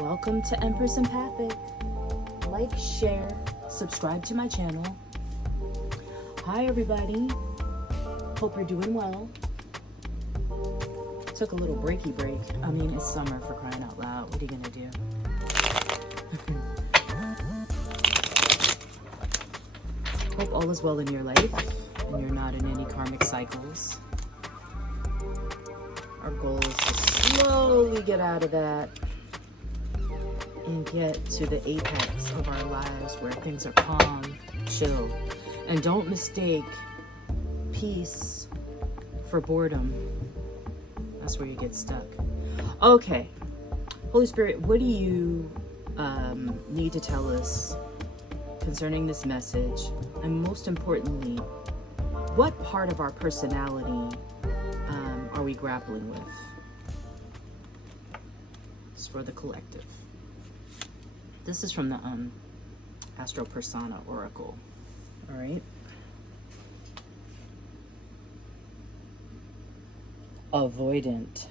Welcome to Empress Empathic. Like, share, subscribe to my channel. Hi everybody. Hope you're doing well. Took a little breaky break. I mean, it's summer, for crying out loud. What are you gonna do? Hope all is well in your life and you're not in any karmic cycles. Our goal is to slowly get out of that and get to the apex of our lives where things are calm, chill, and don't mistake peace for boredom. That's where you get stuck. Okay, Holy Spirit, what do you need to tell us concerning this message? And most importantly, what part of our personality are we grappling with? It's for the collective. This is from the Astro Persona Oracle. All right. Avoidant.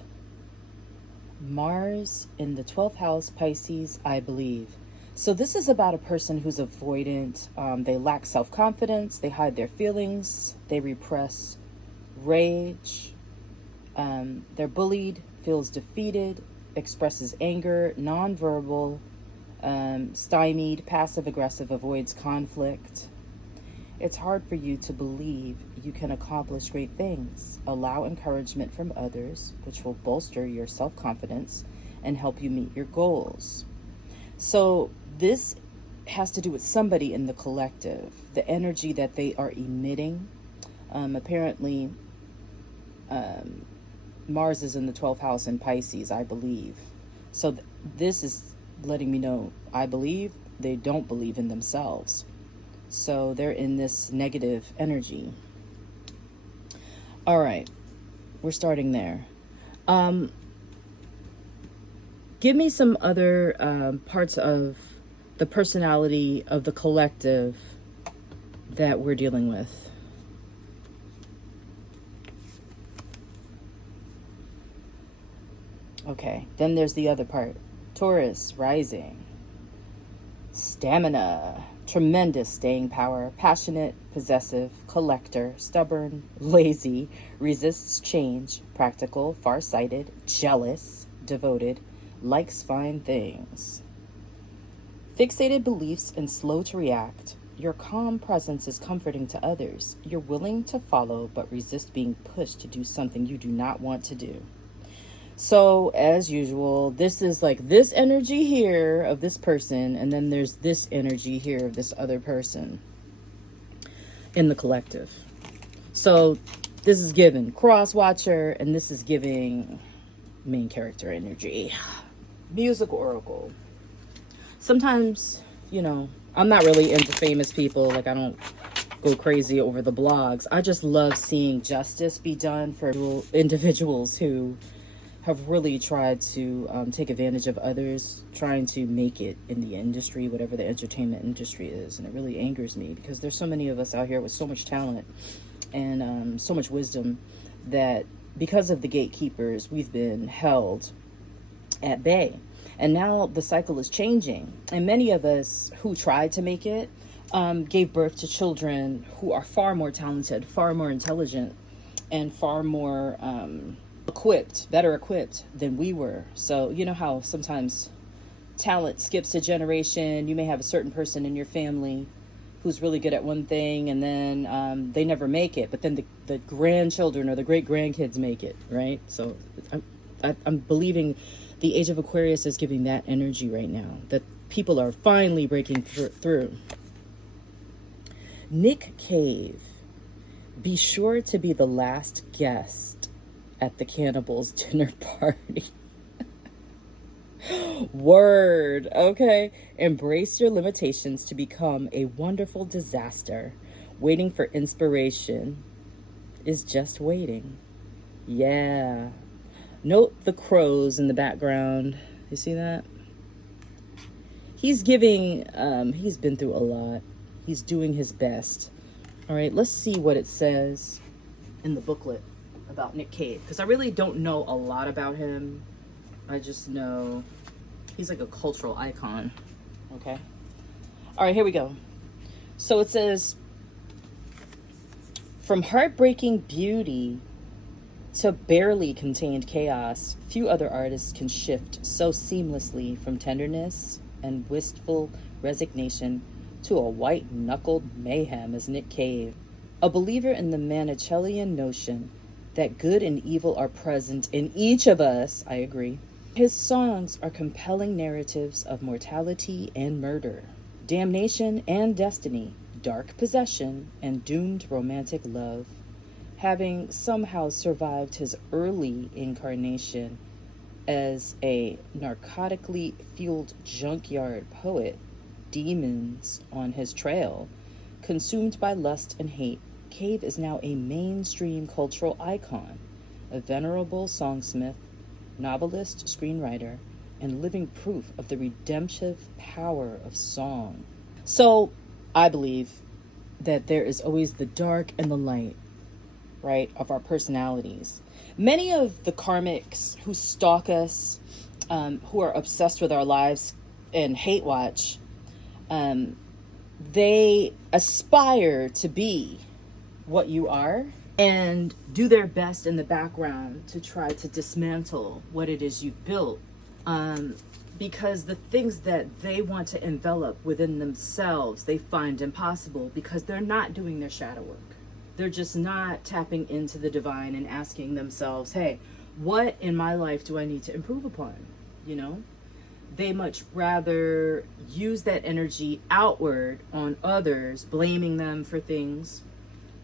Mars in the 12th house, Pisces, I believe. So this is about a person who's avoidant. They lack self-confidence. They hide their feelings. They repress rage. They're bullied, feels defeated, expresses anger, nonverbal, stymied, passive-aggressive, avoids conflict. It's hard for you to believe you can accomplish great things. Allow encouragement from others, which will bolster your self-confidence and help you meet your goals. So this has to do with somebody in the collective, the energy that they are emitting. Apparently, Mars is in the 12th house in Pisces, I believe. So this is letting me know, I believe they don't believe in themselves. So they're in this negative energy. All right, we're starting there. Give me some other parts of the personality of the collective that we're dealing with. Okay, then there's the other part. Taurus, rising. Stamina, tremendous staying power, passionate, possessive, collector, stubborn, lazy, resists change, practical, far-sighted, jealous, devoted, likes fine things. Fixated beliefs and slow to react. Your calm presence is comforting to others. You're willing to follow but resist being pushed to do something you do not want to do. So as usual, this is like this energy here of this person, and then there's this energy here of this other person in the collective. So this is giving cross watcher, and this is giving main character energy. Music oracle. Sometimes, you know, I'm not really into famous people. Like, I don't go crazy over the blogs. I just love seeing justice be done for individuals who have really tried to take advantage of others, trying to make it in the industry, whatever the entertainment industry is. And it really angers me because there's so many of us out here with so much talent and so much wisdom that because of the gatekeepers, we've been held at bay. And now the cycle is changing. And many of us who tried to make it gave birth to children who are far more talented, far more intelligent, and far more better equipped than we were. So you know how sometimes talent skips a generation. You may have a certain person in your family who's really good at one thing, and then they never make it, but then the grandchildren or the great grandkids make it, right? So I'm believing the age of Aquarius is giving that energy right now, that people are finally breaking through. Nick Cave, be sure to be the last guest at the cannibals' dinner party. Word, okay? Embrace your limitations to become a wonderful disaster. Waiting for inspiration is just waiting. Yeah. Note the crows in the background. You see that? He's giving, he's been through a lot. He's doing his best. All right, let's see what it says in the booklet about Nick Cave, because I really don't know a lot about him. I just know He's like a cultural icon. Okay. All right, here we go. So it says, from heartbreaking beauty to barely contained chaos, few other artists can shift so seamlessly from tenderness and wistful resignation to a white-knuckled mayhem as Nick Cave. A believer in the Manichaean notion that good and evil are present in each of us, I agree. His songs are compelling narratives of mortality and murder, damnation and destiny, dark possession and doomed romantic love. Having somehow survived his early incarnation as a narcotically fueled junkyard poet, demons on his trail, consumed by lust and hate, Cave is now a mainstream cultural icon, a venerable songsmith, novelist, screenwriter, and living proof of the redemptive power of song. So, I believe that there is always the dark and the light, right, of our personalities. Many of the karmics who stalk us, who are obsessed with our lives and hate watch, they aspire to be what you are and do their best in the background to try to dismantle what it is you've built. Because the things that they want to envelop within themselves, they find impossible because they're not doing their shadow work. They're just not tapping into the divine and asking themselves, hey, what in my life do I need to improve upon? You know, they much rather use that energy outward on others, blaming them for things,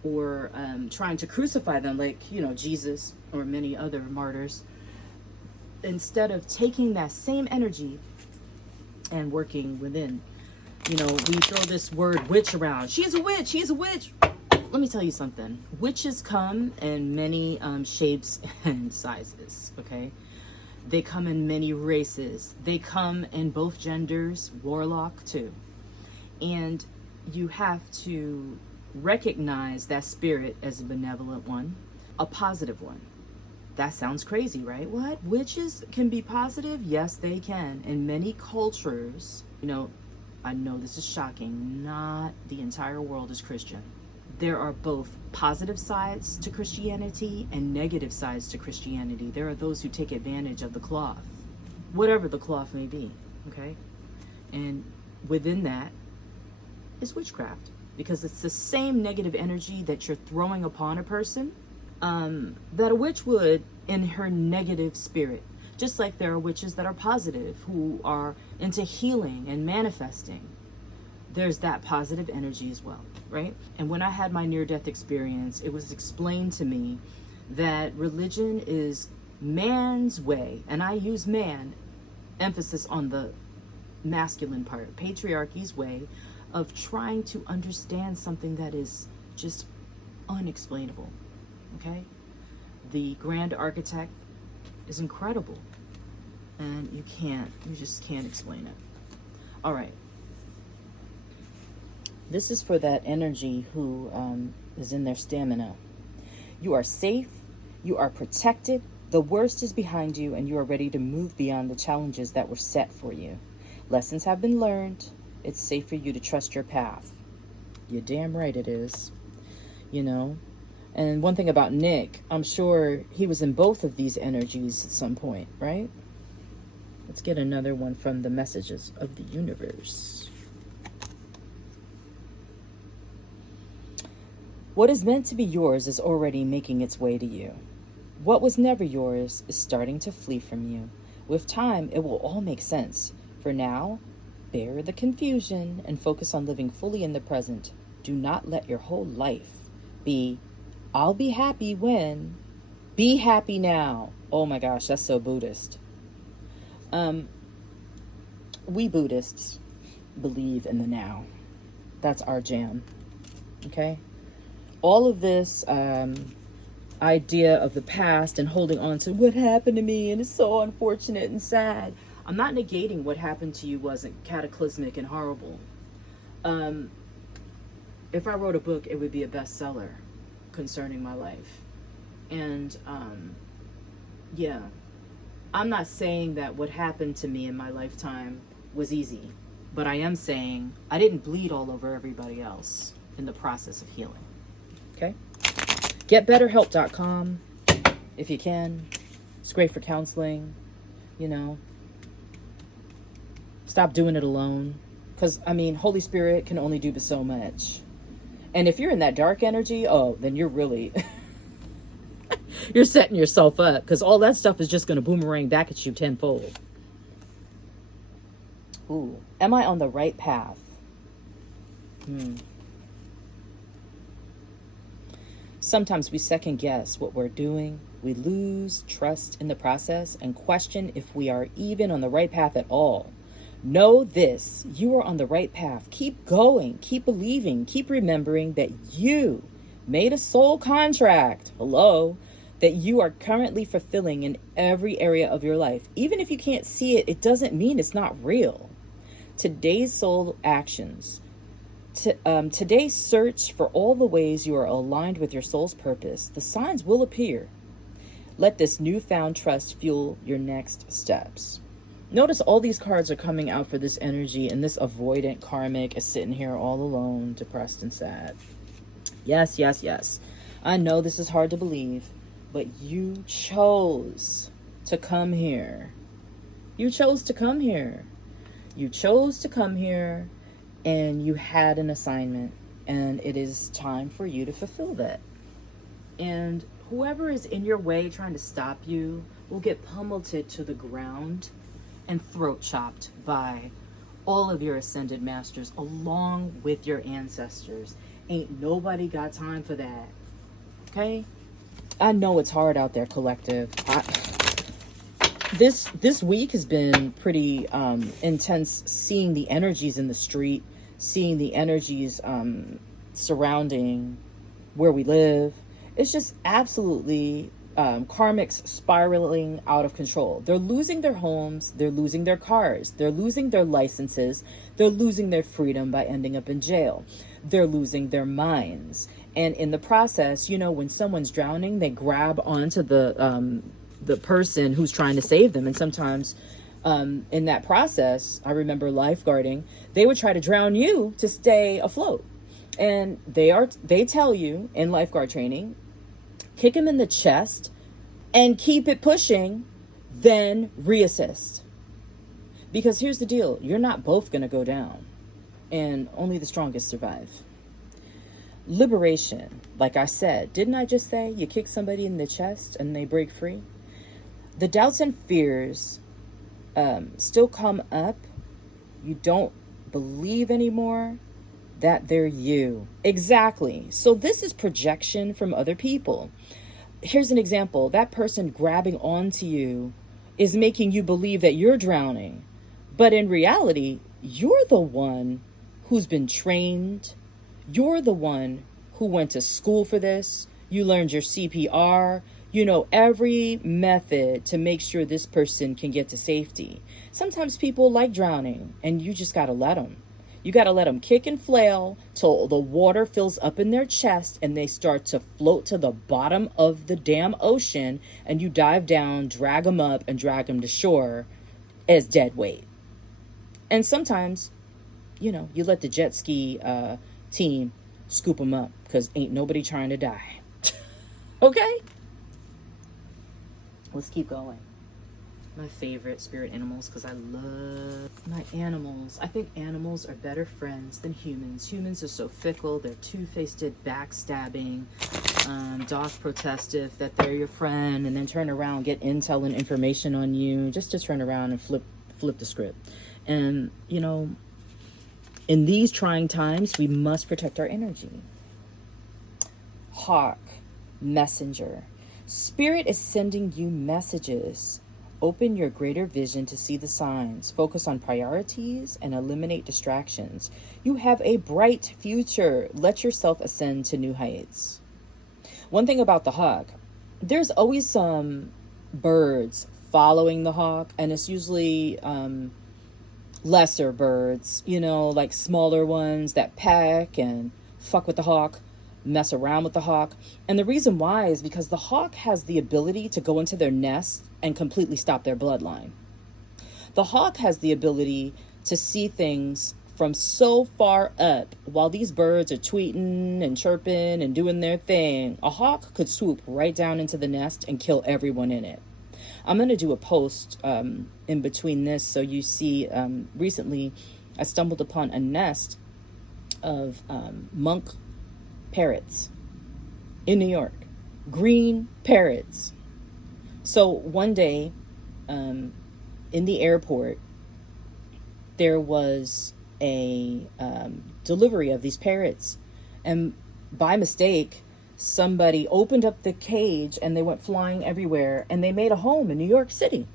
or trying to crucify them like, you know, Jesus or many other martyrs, instead of taking that same energy and working within. You know, we throw this word witch around. She's a witch, he's a witch. Let me tell you something. Witches come in many shapes and sizes, okay? They come in many races. They come in both genders, warlock too. And you have to recognize that spirit as a benevolent one, a positive one. That sounds crazy, right? What? Witches can be positive? Yes, they can. In many cultures, you know, I know this is shocking, not the entire world is Christian. There are both positive sides to Christianity and negative sides to Christianity. There are those who take advantage of the cloth, whatever the cloth may be, okay? And within that is witchcraft, because it's the same negative energy that you're throwing upon a person that a witch would in her negative spirit. Just like there are witches that are positive, who are into healing and manifesting. There's that positive energy as well, right? And when I had my near-death experience, it was explained to me that religion is man's way, and I use man, emphasis on the masculine part, patriarchy's way of trying to understand something that is just unexplainable, okay? The grand architect is incredible, and you just can't explain it. All right. This is for that energy who is in their stamina. You are safe, you are protected, the worst is behind you, and you are ready to move beyond the challenges that were set for you. Lessons have been learned. It's safe for you to trust your path. You're damn right it is. You know? And one thing about Nick, I'm sure he was in both of these energies at some point, right? Let's get another one from the messages of the universe. What is meant to be yours is already making its way to you. What was never yours is starting to flee from you. With time, it will all make sense. For now, bear the confusion and focus on living fully in the present. Do not let your whole life be, I'll be happy when, be happy now. Oh my gosh, that's so Buddhist. We Buddhists believe in the now. That's our jam, okay? All of this idea of the past and holding on to what happened to me and it's so unfortunate and sad. I'm not negating what happened to you wasn't cataclysmic and horrible. If I wrote a book, it would be a bestseller concerning my life. And yeah, I'm not saying that what happened to me in my lifetime was easy, but I am saying I didn't bleed all over everybody else in the process of healing. Okay? GetBetterHelp.com if you can. It's great for counseling, you know. Stop doing it alone. Because, I mean, Holy Spirit can only do but so much. And if you're in that dark energy, oh, then you're really... you're setting yourself up, because all that stuff is just going to boomerang back at you tenfold. Ooh, am I on the right path? Sometimes we second guess what we're doing. We lose trust in the process and question if we are even on the right path at all. Know this, you are on the right path. Keep going, keep believing, keep remembering that you made a soul contract. Hello. That you are currently fulfilling in every area of your life. Even if you can't see it, it doesn't mean it's not real. Today's soul actions, today's search for all the ways you are aligned with your soul's purpose, the signs will appear. Let this newfound trust fuel your next steps. Notice all these cards are coming out for this energy, and this avoidant karmic is sitting here all alone, depressed and sad. Yes, yes, yes. I know this is hard to believe, but you chose to come here. You chose to come here. You chose to come here, and you had an assignment, and it is time for you to fulfill that. And whoever is in your way trying to stop you will get pummeled to the ground and throat chopped by all of your ascended masters along with your ancestors. Ain't nobody got time for that. Okay? I know it's hard out there, collective. This week has been pretty intense, seeing the energies in the street, seeing the energies surrounding where we live. It's just absolutely karmics spiraling out of control. They're losing their homes, they're losing their cars, they're losing their licenses, they're losing their freedom by ending up in jail. They're losing their minds. And in the process, you know, when someone's drowning, they grab onto the person who's trying to save them. And sometimes in that process, I remember lifeguarding, they would try to drown you to stay afloat. And they tell you in lifeguard training, kick him in the chest and keep it pushing, then reassist. Because here's the deal, you're not both going to go down, and only the strongest survive. Liberation, like I said, didn't I just say you kick somebody in the chest and they break free? The doubts and fears still come up. You don't believe anymore that they're you. Exactly. So this is projection from other people. Here's an example. That person grabbing onto you is making you believe that you're drowning. But in reality, you're the one who's been trained. You're the one who went to school for this. You learned your CPR. You know every method to make sure this person can get to safety. Sometimes people like drowning, and you just got to let them. You got to let them kick and flail till the water fills up in their chest and they start to float to the bottom of the damn ocean, and you dive down, drag them up, and drag them to shore as dead weight. And sometimes, you know, you let the jet ski team scoop them up, because ain't nobody trying to die. Okay? Let's keep going. My favorite spirit animals, because I love my animals. I think animals are better friends than humans. Humans are so fickle. They're two-faced, backstabbing, doth protestive that they're your friend, and then turn around, get intel and information on you just to turn around and flip the script. And, you know, in these trying times, we must protect our energy. Hawk, messenger. Spirit is sending you messages. Open your greater vision to see the signs. Focus on priorities and eliminate distractions. You have a bright future. Let yourself ascend to new heights. One thing about the hawk, there's always some birds following the hawk, and it's usually lesser birds, you know, like smaller ones that peck and fuck with the hawk. mess around with the hawk. And the reason why is because the hawk has the ability to go into their nest and completely stop their bloodline. The hawk has the ability to see things from so far up. While these birds are tweeting and chirping and doing their thing, a hawk could swoop right down into the nest and kill everyone in it. I'm going to do a post in between this. So you see, recently I stumbled upon a nest of monk parrots in New York. Green parrots. So one day in the airport, there was a delivery of these parrots. And by mistake, somebody opened up the cage and they went flying everywhere, and they made a home in New York City.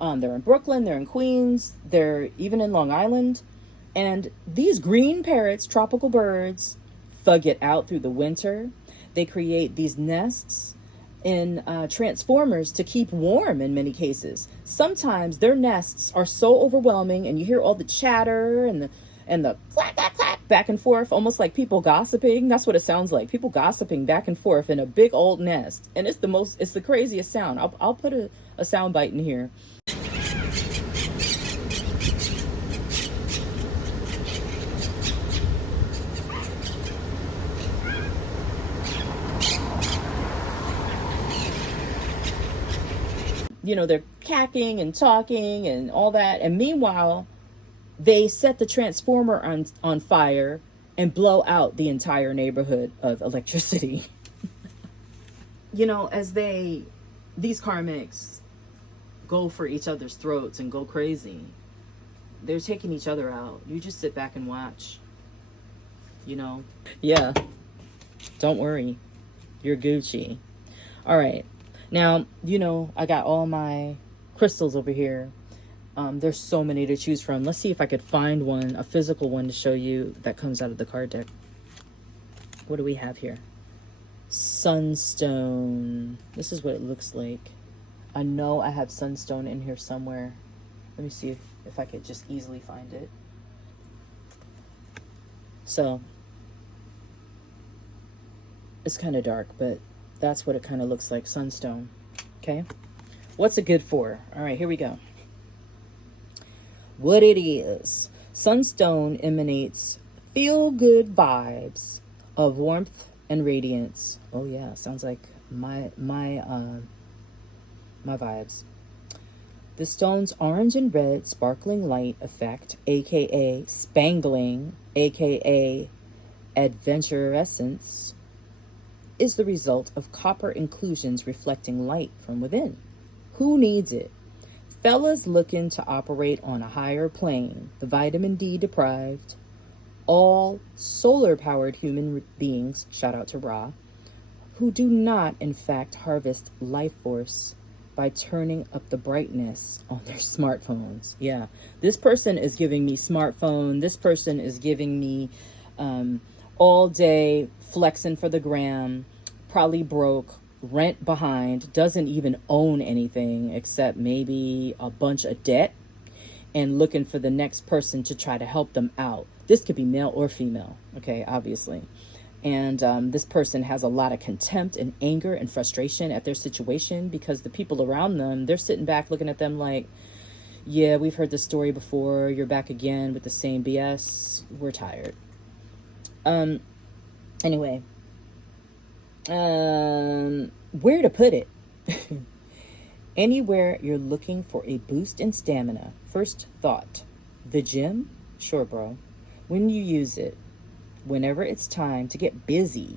They're in Brooklyn, they're in Queens, they're even in Long Island. And these green parrots, tropical birds, thug it out through the winter. They create these nests in transformers to keep warm in many cases. Sometimes their nests are so overwhelming, and you hear all the chatter and the clack, clack, clack back and forth, almost like people gossiping. That's what it sounds like. People gossiping back and forth in a big old nest. And it's the craziest sound. I'll put a sound bite in here. You know, they're cacking and talking and all that. And meanwhile, they set the transformer on fire and blow out the entire neighborhood of electricity. You know, as these karmics go for each other's throats and go crazy, they're taking each other out. You just sit back and watch, you know? Yeah. Don't worry. You're Gucci. All right. Now, you know, I got all my crystals over here. There's so many to choose from. Let's see if I could find one, a physical one, to show you that comes out of the card deck. What do we have here? Sunstone. This is what it looks like. I know I have sunstone in here somewhere. Let me see if I could just easily find it. So, it's kind of dark, but that's what it kind of looks like, sunstone. Okay. What's it good for? All right, here we go. What it is. Sunstone emanates feel-good vibes of warmth and radiance. Oh yeah, sounds like my vibes. The stone's orange and red sparkling light effect, aka spangling, aka adventurescence, is the result of copper inclusions reflecting light from within. Who needs it? Fellas looking to operate on a higher plane, the vitamin D deprived, all solar-powered human beings, shout out to Ra, who do not, in fact, harvest life force by turning up the brightness on their smartphones. Yeah, this person is giving me smartphone. This person is giving me all day flexing for the gram, probably broke, rent behind, doesn't even own anything except maybe a bunch of debt, and looking for the next person to try to help them out. This could be male or female, okay, obviously. And this person has a lot of contempt and anger and frustration at their situation because the people around them, they're sitting back looking at them like, yeah, we've heard this story before. You're back again with the same BS. We're tired. Anyway, where to put it? Anywhere you're looking for a boost in stamina. First thought, the gym? Sure, bro. When you use it, whenever it's time to get busy,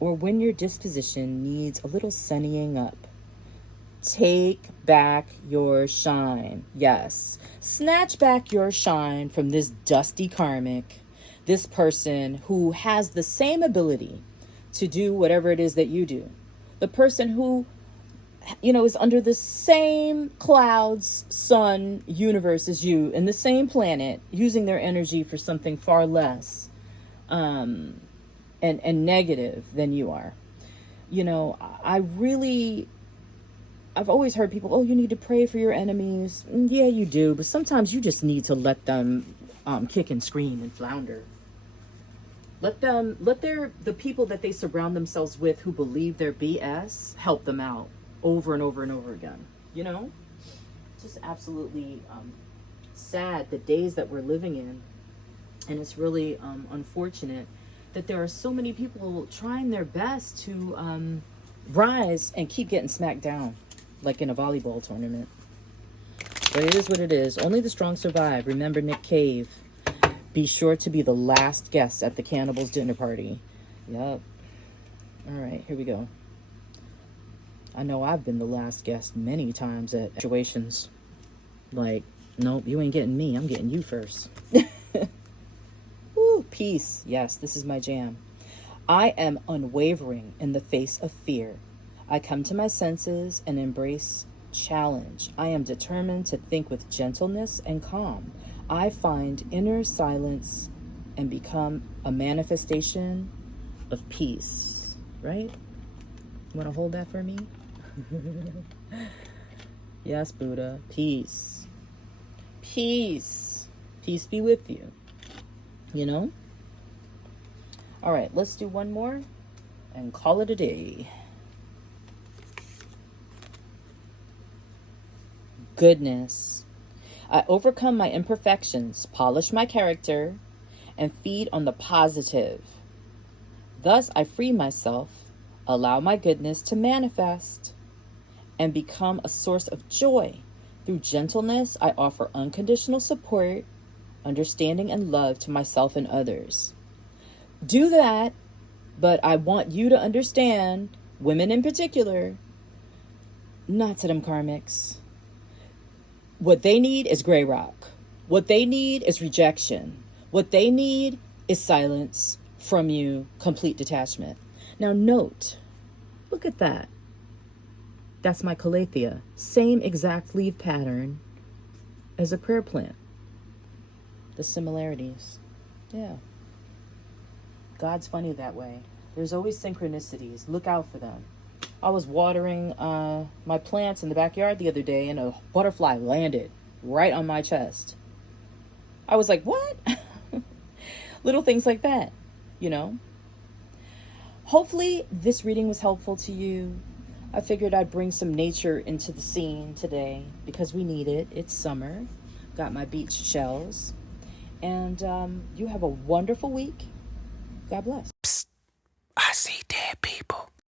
or when your disposition needs a little sunnying up. Take back your shine. Yes. Snatch back your shine from this dusty karmic. This person who has the same ability to do whatever it is that you do. The person who, you know, is under the same clouds, sun, universe as you, and the same planet, using their energy for something far less and negative than you are. You know, I've always heard people, oh, you need to pray for your enemies. Yeah, you do. But sometimes you just need to let them kick and scream and flounder. Let the people that they surround themselves with who believe their BS help them out over and over and over again. You know, just absolutely sad the days that we're living in, and it's really unfortunate that there are so many people trying their best to rise and keep getting smacked down, like in a volleyball tournament. But it is what it is. Only the strong survive. Remember Nick Cave. Be sure to be the last guest at the cannibals' dinner party. Yup. All right, here we go. I know I've been the last guest many times at situations. Like, nope, you ain't getting me. I'm getting you first. Ooh, peace. Yes, this is my jam. I am unwavering in the face of fear. I come to my senses and embrace challenge. I am determined to think with gentleness and calm. I find inner silence and become a manifestation of peace. Right? You want to hold that for me? Yes, Buddha. Peace. Peace. Peace be with you. You know? All right, let's do one more and call it a day. Goodness. I overcome my imperfections, polish my character, and feed on the positive. Thus, I free myself, allow my goodness to manifest, and become a source of joy. Through gentleness, I offer unconditional support, understanding, and love to myself and others. Do that, but I want you to understand, women in particular, not to them karmics. What they need is gray rock. What they need is rejection. What they need is silence from you, complete detachment. Now note, look at that. That's my calathea. Same exact leaf pattern as a prayer plant. The similarities. Yeah. God's funny that way. There's always synchronicities. Look out for them. I was watering my plants in the backyard the other day, and a butterfly landed right on my chest. I was like, what? Little things like that, you know? Hopefully this reading was helpful to you. I figured I'd bring some nature into the scene today because we need it. It's summer. Got my beach shells. And you have a wonderful week. God bless.